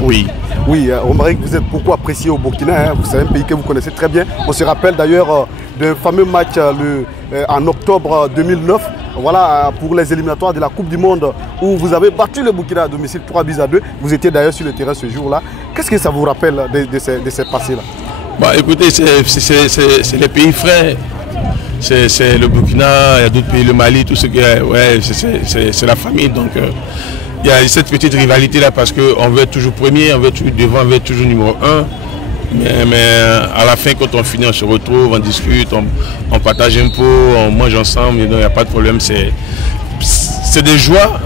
pays. Oui, Romaric, vous êtes beaucoup apprécié au Burkina, hein. C'est un pays que vous connaissez très bien. On se rappelle d'ailleurs d'un fameux match en octobre 2009, voilà, pour les éliminatoires de la Coupe du Monde, où vous avez battu le Burkina à domicile 3-2. Vous étiez d'ailleurs sur le terrain ce jour-là. Qu'est-ce que ça vous rappelle de ces passés-là? Bah, écoutez, c'est les pays frères. C'est le Burkina, il y a d'autres pays, le Mali, tout ce qui est, ouais, c'est la famille. Donc il y a cette petite rivalité là parce qu'on veut être toujours premier, on veut être toujours devant, on veut être toujours numéro 1. Mais à la fin, quand on finit, on se retrouve, on discute, on partage un peu, on mange ensemble, il n'y a pas de problème. C'est des joies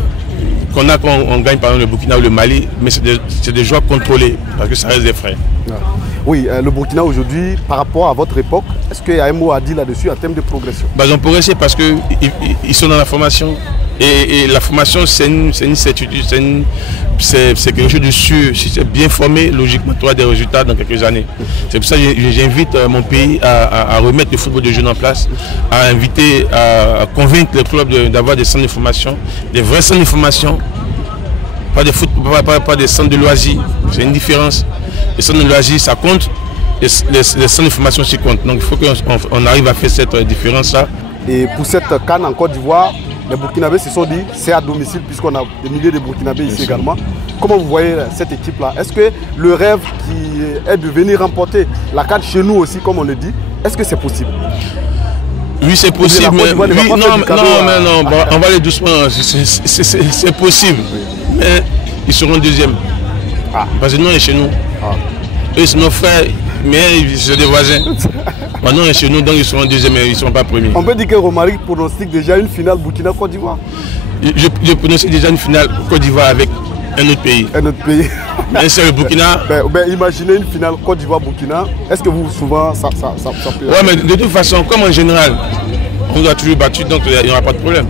qu'on a quand on gagne par exemple le Burkina ou le Mali, mais c'est des joies contrôlées parce que ça reste des frais. Oui, le Burkina aujourd'hui, par rapport à votre époque, est-ce qu'il y a un mot à dire là-dessus en termes de progression? Bah, ils ont progressé parce qu'ils sont dans la formation. Et la formation, c'est une certitude, c'est quelque chose de sûr. Si tu es bien formé, logiquement, tu auras des résultats dans quelques années. C'est pour ça que j'invite mon pays à remettre le football de jeunes en place, à convaincre les clubs d'avoir des centres de formation, des vrais centres de formation, pas des centres de loisirs. C'est une différence. Les centres de loisirs, ça compte, les centres de formation, ça compte. Donc il faut qu'on arrive à faire cette différence-là. Et pour cette CAN en Côte d'Ivoire, les Burkinabés se sont dit c'est à domicile puisqu'on a des milliers de Burkinabés ici également. Comment vous voyez cette équipe-là? Est-ce que le rêve qui est de venir remporter la CAN chez nous aussi, comme on le dit, est-ce que c'est possible? Oui, c'est possible, mais bon, on va aller doucement, c'est possible. Oui. Mais ils seront deuxièmes. Parce que nous, on est chez nous. Eux, c'est nos frères, mais c'est des voisins. Maintenant, on est chez nous, donc ils seront deuxièmes, mais ils ne seront pas premiers. On peut dire que Romaric pronostique déjà une finale Burkina-Côte d'Ivoire. Je pronostique déjà une finale Côte d'Ivoire avec un autre pays. Un autre pays. Mais c'est le Burkina. Imaginez une finale Côte d'Ivoire-Burkina. Est-ce que vous, souvent, ça peut... Oui, mais de toute façon, comme en général, on doit toujours battre, donc il n'y aura pas de problème.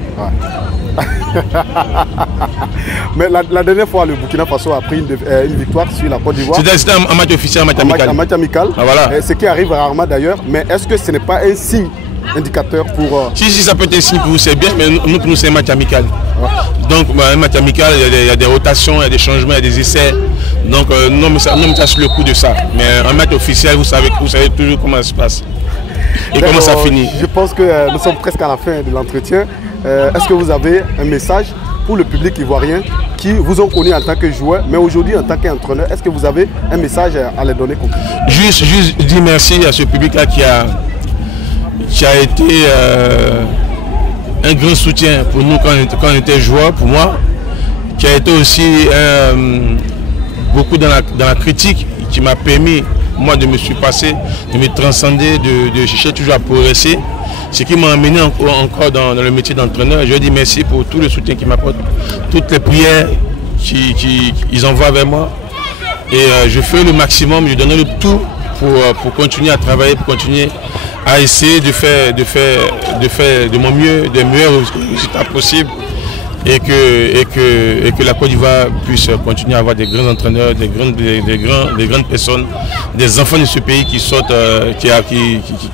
Mais la dernière fois, le Burkina Faso a pris une victoire sur la Côte d'Ivoire. C'était un match officiel, un match amical. Un match amical, voilà. Ce qui arrive rarement d'ailleurs. Mais est-ce que ce n'est pas un signe indicateur pour... Si, ça peut être un signe pour vous, c'est bien, mais nous, pour nous, c'est un match amical. Donc, un match amical, il y a des rotations, il y a des changements, il y a des essais. Donc, non, mais ça sur le coup de ça. Mais un match officiel, vous savez toujours comment ça se passe. Et comment ça finit. Je pense que nous sommes presque à la fin de l'entretien. Est-ce que vous avez un message pour le public ivoirien qui vous ont connu en tant que joueur, mais aujourd'hui en tant qu'entraîneur? Est-ce que vous avez un message à les donner? Juste dire merci à ce public-là qui a été un grand soutien pour nous quand on était joueur, pour moi, qui a été aussi beaucoup dans la critique, qui m'a permis, moi, de me surpasser, de me transcender, de chercher toujours à progresser. Ce qui m'a amené encore dans le métier d'entraîneur. Je dis merci pour tout le soutien qu'ils m'apportent, toutes les prières qu'ils envoient vers moi. Et je fais le maximum, je donne le tout pour continuer à travailler, pour continuer à essayer de faire de mon mieux, des meilleurs résultats possibles. Et que la Côte d'Ivoire puisse continuer à avoir des grands entraîneurs, des grandes personnes, des enfants de ce pays qui sortent, qui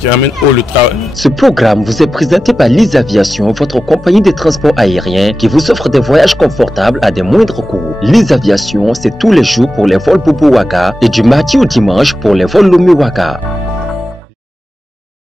amènent haut le travail. Ce programme vous est présenté par LizAviation, votre compagnie de transport aérien qui vous offre des voyages confortables à des moindres coûts. LizAviation, c'est tous les jours pour les vols Bobo Ouaga et du mardi au dimanche pour les vols Lomé Ouaga.